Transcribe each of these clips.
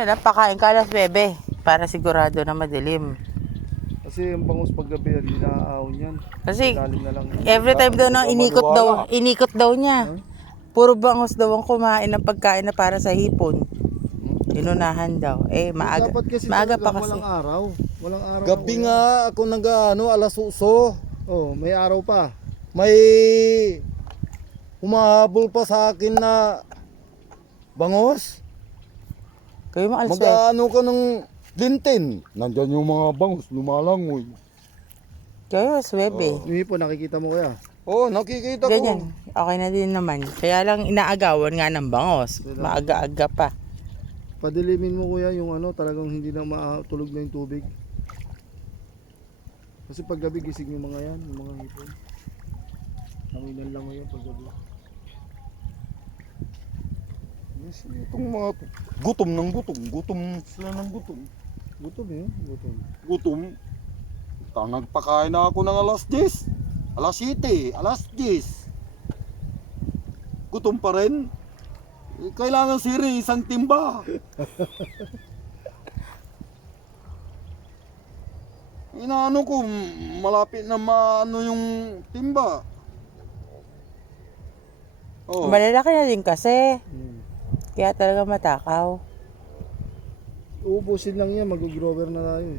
Na lang, pakain ka alas 9 para sigurado na madilim. Kasi yung bangus paggabi, hindi naaahon yan. Kasi Ilalim na lang. every time daw na inikot daw niya. Huh? Puro bangus daw ang kumain ng pagkain na para sa hipon. Inunahan daw. Maaga. Dapat kasi Maaga talaga, pa kasi. walang araw. Walang araw. Gabi nga ako alas 8. Oh, may araw pa. May humahabol pa sa akin na bangos. Kayo mga alas 9. Mag-ano ka ng lintin. Nandyan yung mga bangos, lumalangoy. Kayo alas 9. Yung hipon, nakikita mo kaya? Oh, nakikita ko. Ganyan. Okay na din naman. Kaya lang inaagawan nga ng bangos. Maaga-aga pa. Padilimin mo kuya yung ano, talagang hindi na matulog na yung tubig. Kasi paggabi gising yung mga yan, yung mga hipon. Nanginan lang ngayon paggabi. Yes, itong mga gutom ng gutom. Gutom sila ng gutom. Gutom eh, gutom. Gutom. Nagpakain na ako ng alas 10. Alas 7. Alas 10. Gutom pa rin. Kailangan siri isang timba. Inaano ko, malapit na maano yung timba. Oh. Malalaki na din kasi. Hmm. Kaya talaga matakaw. Uubusin lang yan, mag-grower na tayo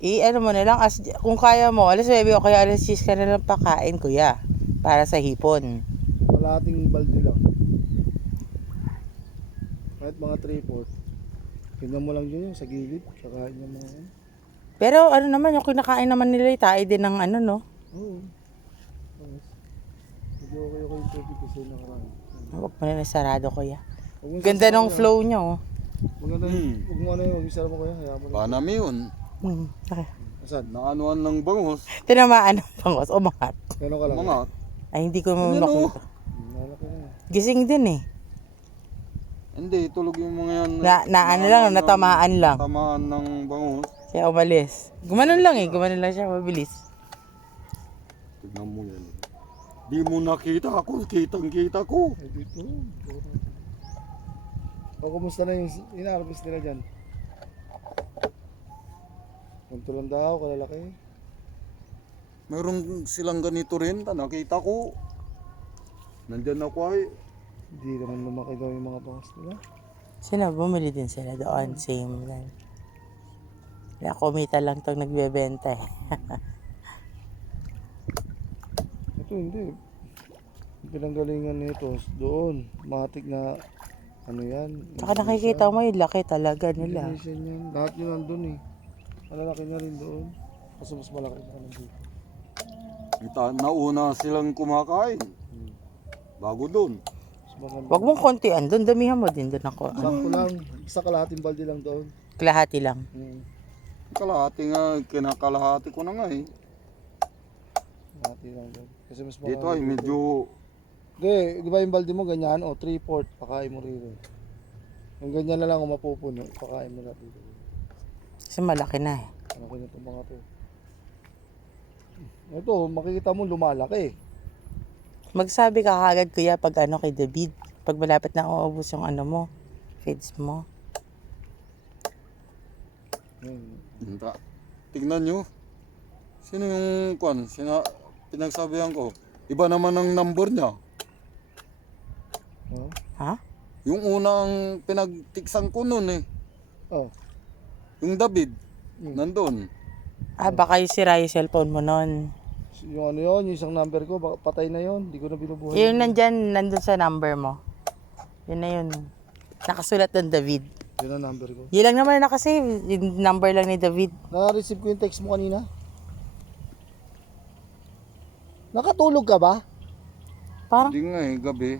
eh. Ano mo na lang, kung kaya mo, alas 9 o kaya alas 10 ka na lang pakain, kuya. Para sa hipon. Kalahating balde lang. Kahit mga 3/4. Tingnan mo lang yun sa gilid, kakain yung mga yan. Pero ano naman, yung kinakain naman nila, tayo din ng ano, no? Oo. Medyo okay yung tubig kasi nakaraan. Huwag mo na sarado, kuya. Huwag mo Ganda sasama ng yan. flow nyo. Maganda yun. Huwag mo ano yun, huwag isara mo kuya. Hayaan mo lang. Panami yun. Okay. Asan? Naanuan ng bangus. Tinamaan ng bangos, umangat. Gano'n ka lang? Mga Ay, hindi ko Ano? makita. Nalaki na. Gising din eh. hindi, tulog yung mga yan. Ano lang, natamaan lang. Natamaan ng bangus. Kaya umalis. Gumanon lang eh, gumanon lang siya, mabilis. Tignan mo yan. Di mo nakita ako, kitang-kita ko. Ay, dito. O, kumusta na yung inarvest nila dyan? Kuntulan daw, kalalaki. Mayroon silang ganito rin, nakita ko. Nandyan ako ay. Hindi naman lumaki daw yung mga bangas nila. Sila, bumili din sila doon, same lang. Kaya kumita lang itong nagbebenta eh. Ito hindi. Yung pinanggalingan nito doon. Matik na ano yan. Tsaka nakikita mo yung laki talaga nila. Indonesian yan. Lahat yun nandun eh. Malalaki na rin doon. Kasi mas malaki na nandun. Nauna silang kumakain. Bago doon. Mas maganda. Huwag mong kontian doon, damihan mo din doon ako. Sakto lang. Isa kalahating balde lang doon. Kalahati lang. Kalahati nga, kinakalahati ko na nga eh. Kalahati lang doon. Kasi mas Dito ay medyo. Hindi, di ba yung balde mo ganyan? O 3/4, pakain mo rin. Yung ganyan na lang kung mapupuno, pakain mo na dito. Kasi malaki na eh. Ano ko na itong mga to. Ito, makikita mo lumalaki. Magsabi ka kagad kuya pag ano kay David. Pag malapit na uubos yung ano mo, feeds mo. Tignan nyo. Sino yung kwan? Pinagsabihan ko. Iba naman ang number niya. Oh. Ha? Yung unang pinagtiksan ko nun eh. Oh. Yung David. Nandun. Baka yung sira yung cellphone mo nun. Yung ano yun, yung isang number ko, baka patay na yun. Hindi ko na binubuhay. Yung nandun sa number mo. Yun na yun. Nakasulat ng David. Yun ang number ko. Yun lang naman nakasave. Yung number lang ni David. Na-receive ko yung text mo kanina. Nakatulog ka ba? Parang, Hindi nga eh, gabi.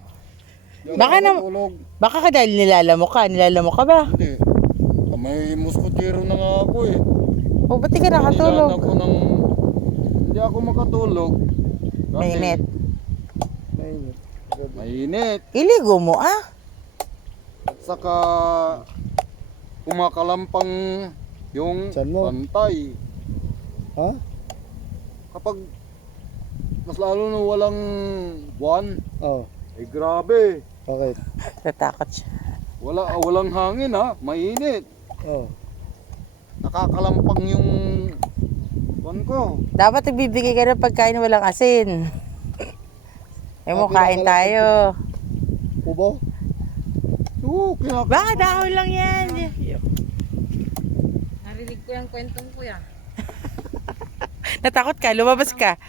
baka ka dahil nilalamo ka. Nilalamo ka ba? Hindi. May muskotero na nga ako eh. O, ba't di ka nakatulog? Hindi ako makatulog. Kasi Mainit. Mainit. Mainit. Iligo mo At saka kumakalampang yung Tiyan mo? bantay. Ha? Kapag mas lalo na walang buwan, Oh. ay grabe. Bakit? Natakot siya. Walang hangin ha, mainit. Oh. Nakakalampang yung kuwan ko. Dapat nagbibigay ka ng pagkain walang asin. Eh mo, kain tayo. Ubo? Oo, Baka dahon lang yan. Narinig ko yung kwentong kuya. Natakot ka, lumabas ka.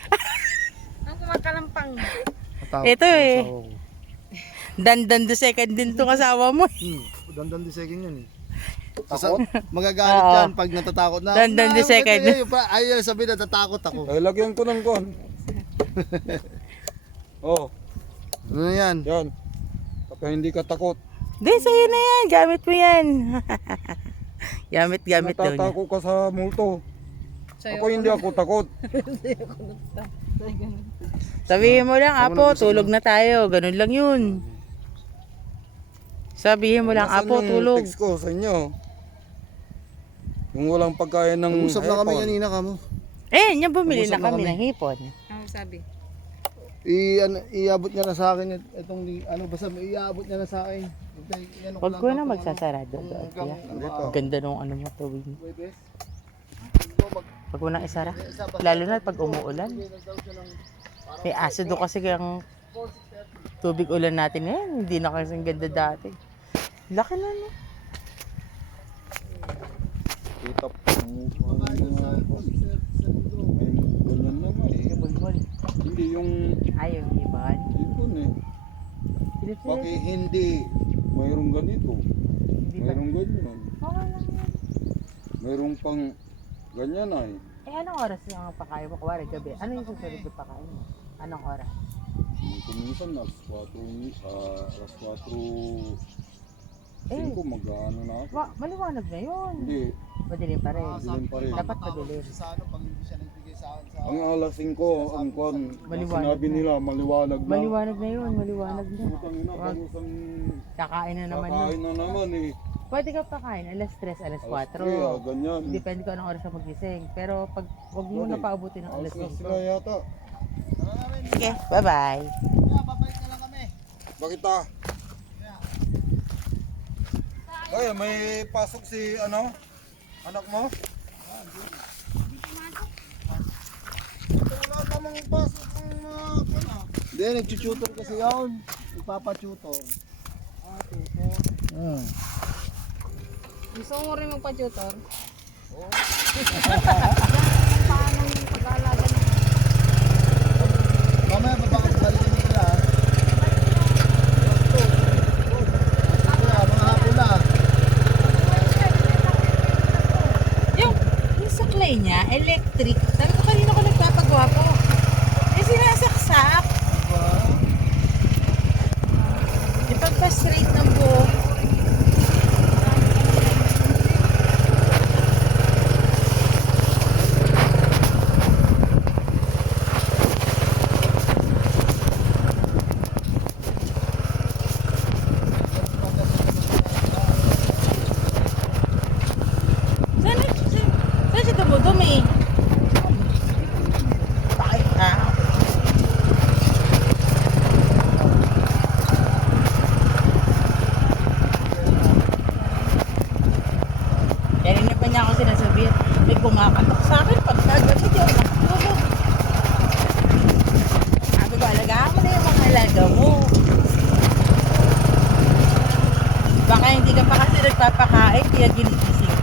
Ang kumakalampang. Ito eh. Dandan the second din tong asawa mo. Dandan di second yun eh. Takot? Magagalit Oo. yan pag natatakot na. Dandan di second. Ayaw sabi na natatakot ako. Ay, lagyan ko ng kuwan. Oh, Ano na yan? yan. Kapag hindi ka takot. Di, sa'yo na yan. Gamit mo yan. gamit daw niya. Natatako ka sa multo. Sa'yo Ako hindi ako takot. Sabihin mo lang, Apo, tulog na tayo. Ganun lang yun. Sabihin mo lang, Nasaan Apo, yung tulog. text ko sa inyo? Yung walang pagkain ng Usap na kami hipon. kanina kamo. Eh, yan bumili Nag-usap na na kami kami. ng hipon. Ano sabi? Iabot niya na sa akin itong basta iabot niya na sa akin. Huwag ko na magsasarado doon. Kuya. Dito. Ganda nung ano mo tuwing. Huwag mo nang isara. Lalo na pag umuulan. May acido kasi ang tubig ulan natin ngayon. Hindi na kasi ganda dati. Laki na no. Kita po. Ganyan naman eh. Bulbul. Hindi yung Ayaw, ibon. hipon eh. Bakit hindi mayroong ganito? Hindi ba? Mayroong ganyan. Okay lang yan. Mayroong pang ganyan ay. Eh, anong oras yung pakain mo? Kuwari, gabi. Ano yung susunod na pakain mo? Anong oras? Kuminsan alas 4, 5 mag-ano na ako. Maliwanag na yun. Hindi, Madilim pa rin. dilim pa rin. Dapat madilim. Sa ano pag hindi siya nagbigay sa akin sa Ang alas 5, ang kwan, Maliwanag sinabi na. nila, maliwanag na. Maliwanag na yun. Maliwanag na. Putang ina, palusang Kakain na naman kakain yun. na naman eh. Pwede ka pakain. Alas 3, alas Alas 4. 3, ganyan. Depende ko anong oras ka magising. Pero pag wag mo na paubutin ng alas Alas na 5. sila yata. Sige, bye-bye. babalik na lang kami. Bakit ah? Ay, may pasok si ano? Anak mo? Wala namang pasok ng mga kana. Hindi, nag-tutor kasi yun. Ipapa-tutor. Gusto mo rin magpa-tutor? Mamaya babakit balikin nila. Kaya, mga hapon na. Yung saklay niya, electric. Sabi ko kanina ko nagpapagawa po. Eh, sinasaksak. Ipagpa-straight ng buhok. Saan siya dumudumi? Bakit? Kanina pa niya ako sinasabihan, may kumakatok sa akin pag nagabi di ako nakatulog. Sabi ko, alagaan mo na yung mga alaga mo. Baka hindi ka pa kasi nagpapakain, kaya ginigising